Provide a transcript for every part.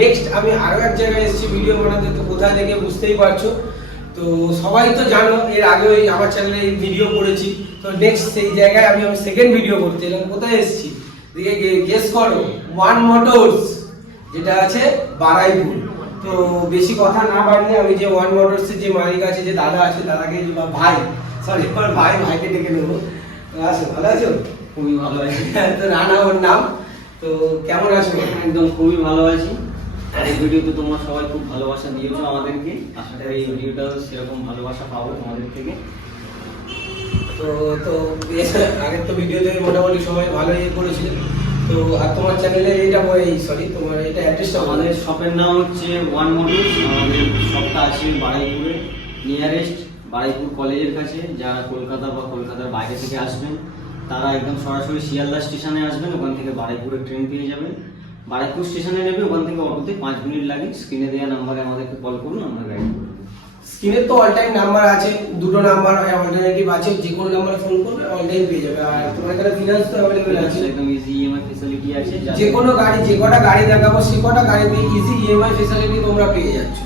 Next আমি আরো এক জায়গায় এসেছি ভিডিও বানাতে, তো কোথায় থেকে বুঝতেই পারছো। তো সবাই তো জানো এর আগে আমার চ্যানেলে ভিডিও করেছি, তো নেক্সট সেই জায়গায় আমি সেকেন্ড ভিডিও করতে এলাম। কোথায় এসেছি দেখে গেস করো, ওয়ান মোটরস যেটা আছে বারাইপুর। তো বেশি কথা না বাড়িয়ে আমি যে ওয়ান মোটরসের যে মালিক আছে, যে দাদা আছে, দাদাকে ভাই সরি আমার ভাইকে ডেকে নেবো। আছো ভালো আছো? খুবই ভালো আছি। তো রানা ওর নাম। তো কেমন আছো? একদম খুবই ভালো আছি। এই ভিডিওতে তোমরা সবাই খুব ভালোবাসা দিয়েছো আমাদেরকে, আশা করি এই ভিডিওটাও সেরকম ভালোবাসা পাবো তোমাদের থেকে। তো তো আগের তো ভিডিওতে মোটামুটি সবাই ভালো করেছিল। তো আর তোমার চ্যানেলে এটা সরি তোমার এটা অ্যাড্রেসটা আমাদের শপের নাম হচ্ছে ওয়ান মোটরস। আমাদের শপটা আছে বারুইপুরে, নিয়ারেস্ট বারুইপুর কলেজের কাছে। যারা কলকাতা বা কলকাতার বাইরে থেকে আসবেন তারা একদম সরাসরি শিয়ালদা স্টেশনে আসবেন, ওখান থেকে বারুইপুরে ট্রেন পেয়ে যাবেন। বারুইপুর স্টেশনে নেবে, ওখান থেকে অটোতে 5 মিনিট লাগে। স্ক্রিনে দেওয়া নাম্বারে আমাদেরকে কল করুন, আমরা গাইড করব। স্ক্রিনের তো অল টাইম নাম্বার আছে, দুটো নাম্বার অল্টারনেটিভ আছে, যে কোনো নাম্বারে ফোন করবে অল টাইম পেয়ে যাবে। আর তোমার এখানে ফিনান্স তো অ্যাভেলেবল আছে, একদম ইজি ইএমআই ফ্যাসিলিটি আছে। যে কোনো গাড়ি, যে কটা গাড়ি দেখাবো সে কটা গাড়িতে ইজি ইএমআই ফ্যাসিলিটি তোমরা পেয়ে যাচ্ছ।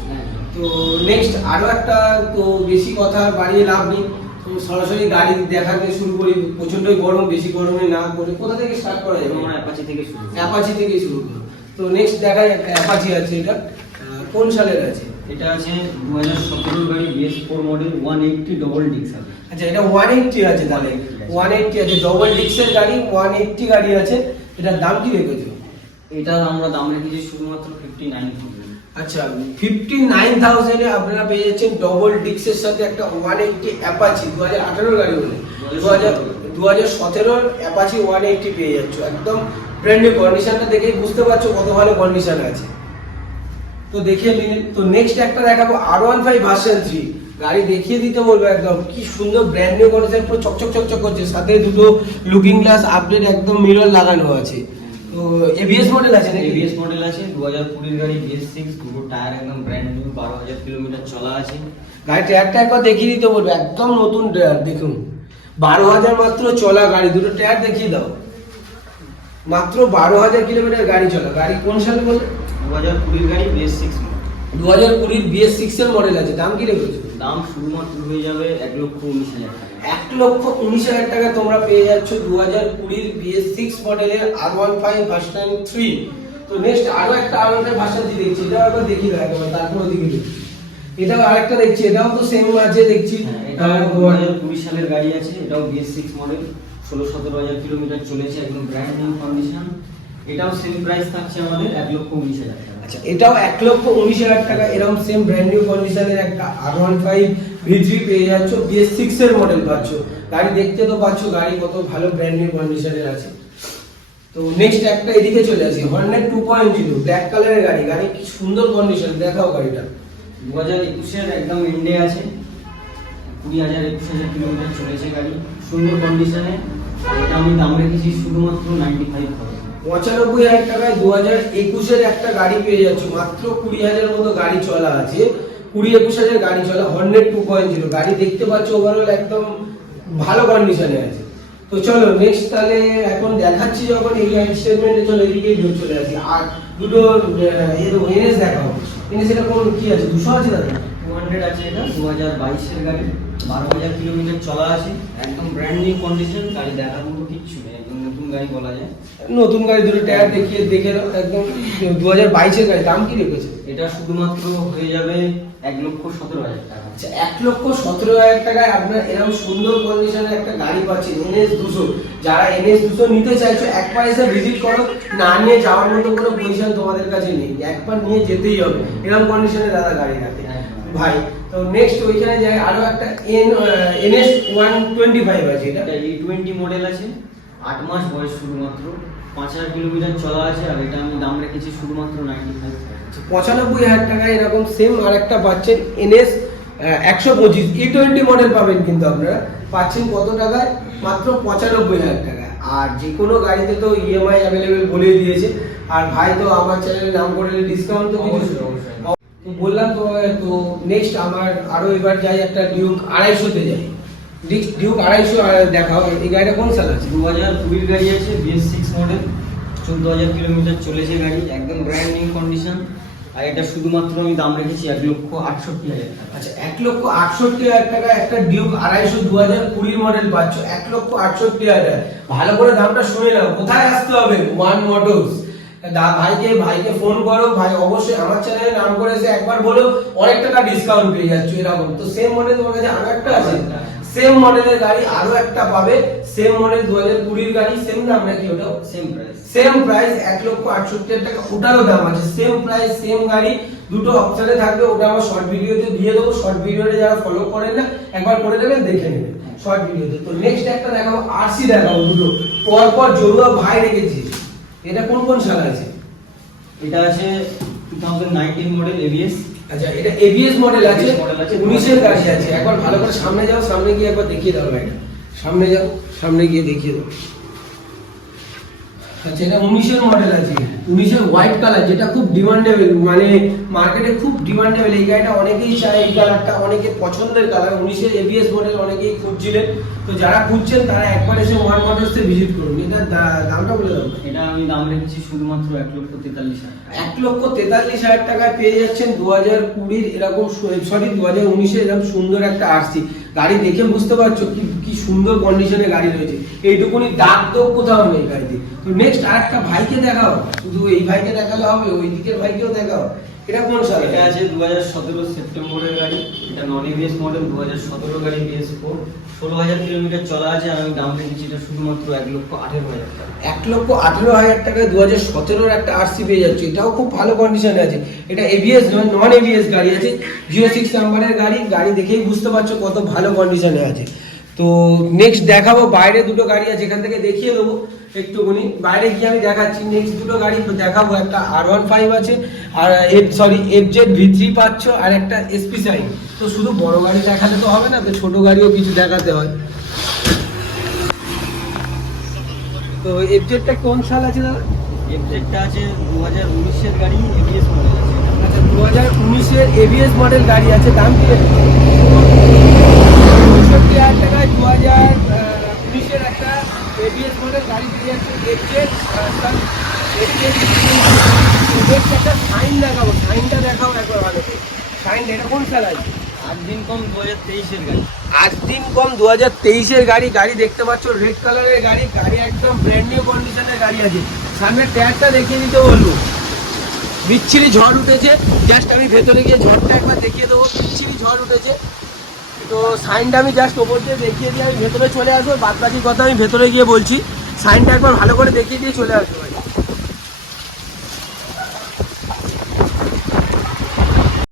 তো নেক্সট আরো একটা, তো বেশি কথা বাড়িয়ে লাভ নেই, তো সরাসরি গাড়ি দেখাতে শুরু করি। প্রচন্ডই গরম, বেশি গরমে না করে কোথা থেকে স্টার্ট করা যাবে? আমরা অ্যাপাচি থেকে শুরু করি। অ্যাপাচি থেকে শুরু করো। তো নেক্সট দেখা যাক অ্যাপাচি আছে, এটা কোন সালের আছে? এটা আছে 2017 গাড়ি BS4 মডেল 180 ডবল ডিক্স আছে। আচ্ছা, এটা 180 আছে, তাহলে 180 আছে, ডবল ডিক্সের গাড়ি 180 গাড়ি আছে। এটার দাম কি রেখেছো? এটা আমরা দাম রেখেছি শুধুমাত্র 59,000। আচ্ছা, 59,000 এ আপনারা পেয়ে যাচ্ছেন ডবল ডিক্সের সাথে একটা 180 অ্যাপাচি। 2018 গাড়ি বলে 2017 অ্যাপাচি 180 পেয়ে যাচ্ছ। একদম ব্র্যান্ড নিউ, কন্ডিশনটা দেখেই বুঝতে পারছো কত ভালো কন্ডিশন আছে। তো দেখিয়ে দিলেন। তো নেক্সট একটা দেখাবো R15 ভার্সন 3। গাড়ি দেখিয়ে দিতে বলবো, একদম কি সুন্দর ব্র্যান্ড নিউ কন্ডিশন, পুরো চকচক চকচক করছে, সাথে দুটো লুকিং গ্লাস আপডেট, একদম মিরর লাগানো আছে। তো এবিএস মডেল আছে নাকি? এবিএস মডেল আছে, 2020 গাড়ি BS6, দুটো টায়ার একদম ব্র্যান্ড নিউ, 12,000 কিলোমিটার চলা আছে। গাড়ি টায়ারটা একবার দেখিয়ে দিতে বলবো, একদম নতুন টায়ার। দেখুন 12,000 মাত্র চলা গাড়ি, দুটো টায়ার দেখিয়ে দাও। মাত্র 12,000 কিলোমিটার গাড়ি চলা। গাড়ি কোন সালে বলে? 2020 গাড়ি BS6 মডেল। 2020 BS6 এর মডেল আছে। দাম কি রেখেছো? দাম শুধুমাত্র হয়ে যাবে 1,19,000 টাকা। 1,19,000 টাকা তোমরা পেয়ে যাচ্ছ 2020 BS6 মডেলের R15 ভার্সন 3। তো নেক্সট আরো একটা R15 ভার্সন 3 দেখছি, এটা একবার দেখিয়ে দাও একবার, তারপর ওদিকে দেখি। এটাও আরেকটা দেখছি, এটাও তো সেম আছে দেখছি। এটা 2020 সালের গাড়ি আছে, এটাও BS6 মডেল, 16-17,000 কিলোমিটার চলেছে, একদম ব্র্যান্ড নিউ কন্ডিশন। এটাও সেম প্রাইস থাকছে আমাদের 1,19,000 টাকা। আচ্ছা, এটাও 1,19,000 টাকা। এরকম সেম ব্র্যান্ড নিউ কন্ডিশনের একটা R15 V3 পেয়ে যাচ্ছ, BS6 এর মডেল পাচ্ছ। গাড়ি দেখতে তো পাচ্ছ গাড়ি কত ভালো ব্র্যান্ড নিউ কন্ডিশনের আছে। তো নেক্সট একটা এদিকে চলে আসি, হর্নেট 2.0 ব্ল্যাক কালারের গাড়ি। গাড়ি কি সুন্দর কন্ডিশন, দেখাও গাড়িটা। 2021 এর একদম এন্ডে আছে, 20,000-21,000 কিলোমিটার চলেছে গাড়ি, সুন্দর কন্ডিশনে। এটা আমি দাম রেখেছি শুধুমাত্র 95,000। 95,000 টাকায় 2021 একটা গাড়ি পেয়ে যাচ্ছ। মাত্র 20,000 মতো গাড়ি চলা আছে, 20-21,000 গাড়ি চলা, হর্নেট 2.0 গাড়ি দেখতে পাচ্ছ। ওভারঅল একদম ভালো কন্ডিশনে আছে। তো চলো নেক্সট, তাহলে এখন দেখাচ্ছি যখন এই স্টেটমেন্টে চলে, এদিকে চলে আসি। আর দুটো এনএস দেখাও। এনএস এটা কোন কি আছে? 200 আছে দাদা? 200 আছে, এটা 2022 এর গাড়ি, 12,000 কিলোমিটার চলা আছে, একদম ব্র্যান্ড নিউ কন্ডিশন। গাড়ি দেখার মতো কিচ্ছু নেই, একদম নতুন গাড়ি বলা যায়। নতুন গাড়ি, দুটো টায়ার দেখিয়ে দেখে দাও একদম। 2022 এর গাড়ি। দাম কি রেখেছে? এটা শুধুমাত্র হয়ে যাবে 1,17,000 টাকা। আচ্ছা, 1,17,000 টাকায় আপনার এরকম সুন্দর কন্ডিশনের একটা গাড়ি পাচ্ছেন, NS 200। যারা NS 200 নিতে চাইছো একবার এসে ভিজিট করো, না নিয়ে যাওয়ার মতো কোনো পজিশন তোমাদের কাছে নেই, একবার নিয়ে যেতেই হবে। এরকম কন্ডিশনে দাদা গাড়ি রাখে ভাই। তো নেক্সট ওইখানে যাই, আরো একটা NS 125 আছে। এটা E20 মডেল আছে, 8 মাস বয়স শুধুমাত্র, 5,000 কিলোমিটার চলা আছে। আর এটা আমি দাম রেখেছি শুধুমাত্র 95,000। 95,000 টাকায় এরকম সেম আর একটা পাচ্ছেন NS 125 E20 মডেল পাবেন। কিন্তু আপনারা পাচ্ছেন কত টাকায়? মাত্র 95,000 টাকায়। আর যে কোনো গাড়িতে তো ইএমআই অ্যাভেলেবেল বলেই দিয়েছে। আর ভাই তো আমার চ্যানেলে নাম করে ডিসকাউন্ট তো কিছু বললাম তো। তো নেক্সট আমার আরো এবার যাই, একটা ডিউক 250-তে যাই। ডিউক 250 দেখাও। এই গাড়িটা কোন সাল আছে? 2020 গাড়ি আছে, BS6 মডেল, 14,000 কিলোমিটার চলেছে গাড়ি, একদম ব্র্যান্ড নিউ কন্ডিশন। আর এটা শুধুমাত্র আমি দাম রেখেছি 1,68,000 টাকা। আচ্ছা, 1,68,000 টাকা একটা ডিউক 250 2020 মডেল পাচ্ছ, 1,68,000 ভালো করে দামটা শুনে নাও। কোথায় আসতে হবে? One motors. ভাইকে ফোন করো, ভাই অবশ্যই আমার চ্যানেলে নাম করেছে, একবার বলো অনেক টাকা ডিসকাউন্ট পেয়ে যাচ্ছ এরকম। তো সেম মডেল তোমার কাছে আরো একটা আছে, সেম মডেলের গাড়ি আরো একটা পাবে, সেম মডেল 2020 গাড়ি, সেম দাম নাকি ওটাও? সেম প্রাইস, সেম প্রাইস 1,68,000 টাকা, ওটারও দাম আছে। সেম প্রাইস সেম গাড়ি, দুটো অপশনে থাকবে। ওটা আমার শর্ট ভিডিওতে দিয়ে দেবো, শর্ট ভিডিওতে যারা ফলো করেন না একবার করে দেবেন, দেখে নেবেন শর্ট ভিডিওতে। তো নেক্সট একটা দেখাবো, আরসি দেখাবো, দুটো পরপর জড়ুয়া ভাই রেখেছি। এটা কোন কোন সাল আছে? এটা আছে 2019 মডেল এবিএস। আচ্ছা, এটা এবিএস মডেল আছে, 19 এর গাড়ি আছে। একবার ভালো করে সামনে যাও, সামনে গিয়ে একবার দেখিয়ে দাও ভাই, সামনে যাও, সামনে গিয়ে দেখিয়ে দাও। আচ্ছা, এটা 19 এর মডেল আছে, 19 এর হোয়াইট কালার, যেটা খুব ডিমান্ডেবল, মানে মার্কেটে খুব ডিমান্ডেবল। এই গাড়িটা অনেকেই চায়, এই কালারটা অনেকের পছন্দের কালার। 19 এর এবিএস মডেল অনেকেই খুঁজছিলেন, তো যারা খুঁজছেন তারা একবার এসে ওয়ান মোটরসে ভিজিট করুন। এটার দামটা বলে দাও। এটা আমি দাম রেখেছি শুধুমাত্র 1,43,000। 1,43,000 টাকায় পেয়ে যাচ্ছেন 2020 এরকম, সরি 2019 এরকম সুন্দর একটা আরসি গাড়ি। দেখে বুঝতে পারছো কি সুন্দর কন্ডিশনে গাড়ি রয়েছে, এইটুকুনি দাগ তো কোথাও নেই গাড়িতে। তো নেক্সট আরেকটা ভাইকে দেখাও, শুধু এই ভাইকে দেখালে হবে, ওই দিকের ভাইকেও দেখাও। এটা কোন সাল? এটা আছে 2017 সেপ্টেম্বরের গাড়ি। এটা নন এবিএস মডেল, 2017 গাড়ি, BS4, 16,000 কিলোমিটার চলা আছে। আর আমি দাম রেখেছি এটা শুধুমাত্র 1,18,000 টাকা। 1,18,000 টাকায় 2017 একটা আরসি পেয়ে যাচ্ছে, এটাও খুব ভালো কন্ডিশনে আছে। এটা এবিএস নন এবিএস গাড়ি আছে, 06 নাম্বারের গাড়ি। গাড়ি দেখেই বুঝতে পারছো কত ভালো কন্ডিশনে আছে। তো নেক্সট দেখাবো, বাইরে দুটো গাড়ি আছে, এখান থেকে দেখিয়ে দেবো একটুখানি। বাইরে গিয়ে আমি দেখাচ্ছি, নেক্সট দুটো গাড়ি দেখাবো। একটা R15 আছে, আর FZ V3 পাচ্ছ, আর একটা SP সাইন। তো শুধু বড় গাড়ি দেখালে তো হবে না, তো ছোট গাড়িও কিছু দেখাতে হয়। তো FZটা কোন সাল আছে দাদা? FZ-টা আছে 2019 এর গাড়ি, এবিএস মডেল আছে। আচ্ছা, 2019 এর এবিএস মডেল গাড়ি আছে, দাম কি? 65,000 টাকায় 2019 এর একটা এবিএস মডেল গাড়ি পেয়ে যাচ্ছে। একটা সাইন দেখাবো, সাইনটা দেখাও একবার ভালো করে। সাইন এটা কোন সাল আছে? 8 দিন কম 2023 এর গাড়ি। 8 দিন কম 2023 এর গাড়ি। গাড়ি দেখতে পাচ্ছ রেড কালারের গাড়ি, গাড়ি একদম ব্র্যান্ড নিউ কন্ডিশনের গাড়ি আছে। সামনের টায়ারটা দেখিয়ে দিতে বলবো, বিচ্ছিরি ঝড় উঠেছে। জাস্ট আমি ভেতরে গিয়ে ঝড়টা একবার দেখিয়ে দেবো, বিচ্ছিরি ঝড় উঠেছে। তো সাইনটা আমি জাস্ট ওপর দিয়ে দেখিয়ে দিয়ে আমি ভেতরে চলে আসবো, বাদ বাকি কথা আমি ভেতরে গিয়ে বলছি। সাইনটা একবার ভালো করে দেখিয়ে দিয়ে চলে আসবো।